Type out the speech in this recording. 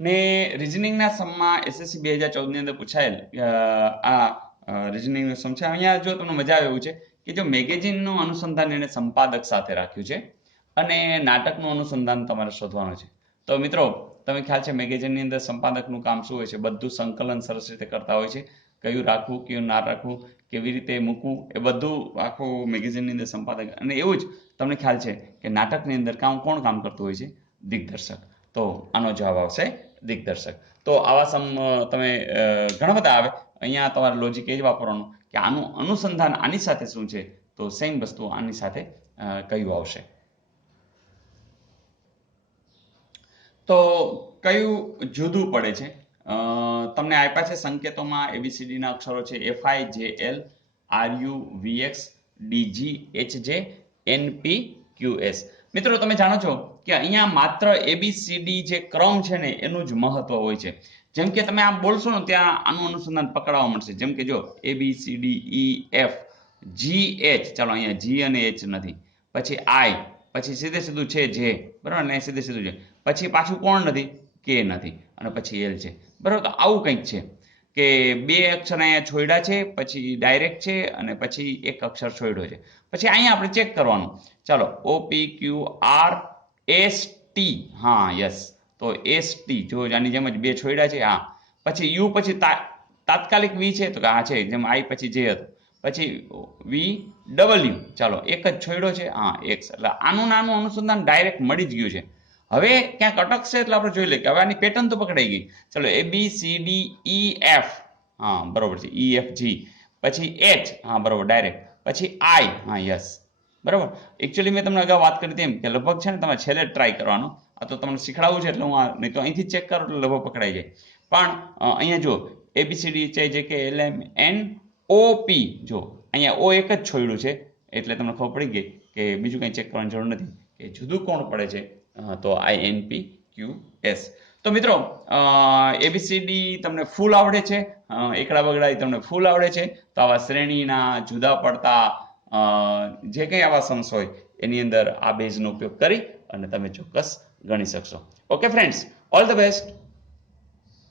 ને રિઝનિંગના સમમાં એસએસસી 2014 ની અંદર પૂછાયેલ આ રિઝનિંગનો સમ છે. અહીંયા જો તમને મજા આવે એવું છે કે જો મેગેઝિનનું અનુસંધાન એને સંપાદક સાથે રાખ્યું છે અને નાટકનું અનુસંધાન તમારે શોધવાનું છે. તો મિત્રો તમે ખ્યાલ છે મેગેઝિનની અંદર સંપાદકનું કામ શું હોય છે? બધું સંકલન સરસ રીતે કરતા હોય છે. કયું રાખવું કયું ના રાખવું, કેવી રીતે મૂકવું, એ બધું આખું મેગેઝિનની અંદર સંપાદક. અને એવું જ તમને ખ્યાલ છે કે નાટકની અંદર કોણ કામ કરતું હોય છે? દિગ્દર્શક. તો આનો જવાબ આવશે દિગ્દર્શક. તો આવા સમ તમે ઘણા બધા આવે. અહીંયા તમારે લોજિક એ જ વાપરવાનું કે આનું અનુસંધાન આની સાથે શું છે, તો સેમ વસ્તુ આની સાથે કયું આવશે. તો કયું જુદું પડે છે? તમને આપ્યા છે સંકેતોમાં ABCD ના અક્ષરો છે FIJL RUVX DGHJ NPQS. મિત્રો તમે જાણો છો કે અહીંયા માત્ર ABCD જે ક્રમ છે ને એનું જ મહત્વ હોય છે. જેમ કે તમે આમ બોલશો ને ત્યાં આનું અનુસંધાન પકડાવા મળશે. જેમ કે જો ABCDEF GH, ચાલો અહીંયા G અને H નથી, પછી I, પછી સીધે સીધું છે J, બરાબર ને, સીધે સીધું છે, પછી પાછું કોણ નથી? K નથી, અને પછી L છે, બરાબર. તો આવું કંઈક છે કે બે અક્ષર અહીંયા છોડ્યા છે, પછી ડાયરેક્ટ છે, અને પછી એક અક્ષર છોડ્યો છે. પછી અહીંયા આપણે ચેક કરવાનું. ચાલો OPQRST, હા યસ, તો ST જો આની જેમ જ બે છોડ્યા છે. હા, પછી U પછી તાત્કાલિક V છે, તો હા છે, જેમ I પછી J હતું, પછી VW, ચાલો એક જ છોડ્યો છે, હા X. એટલે આનું નાનું અનુસંધાન ડાયરેક્ટ મળી જ ગયું છે. હવે ક્યાંક અટકશે એટલે આપણે જોઈ લઈએ કે હવે આની પેટર્ન તો પકડાઈ ગઈ. ચલો ABCDEF, હા બરોબર છે, EFG, પછી H, હા બરોબર ડાયરેક્ટ, પછી I, હા યસ, બરાબર. એકચ્યુઅલી મેં તમને અગાઉ વાત કરી હતી એમ કે લગભગ છે ને તમારે છેલ્લે ટ્રાય કરવાનો. આ તો તમને શીખડાવું છે એટલે હું નહીં તો અહીંથી ચેક કરો એટલે લગભગ પકડાઈ જાય. પણ અહીંયા જો ABCDHJKLMNOP, જો અહીંયા O એક જ છોડ્યું છે એટલે તમને ખબર પડી ગઈ કે બીજું કંઈ ચેક કરવાની જરૂર નથી કે જુદું કોણ પડે છે. તો INPQS. તો મિત્રો ABCD તમને ફૂલ આવડે છે, એકડા બગડા તમને ફૂલ આવડે છે. તો આવા શ્રેણીના જુદા પડતા જે કંઈ આવા સમ્સ હોય એની અંદર આ બેઝનો ઉપયોગ કરી અને તમે ચોક્કસ ગણી શકશો. Okay friends, all the best.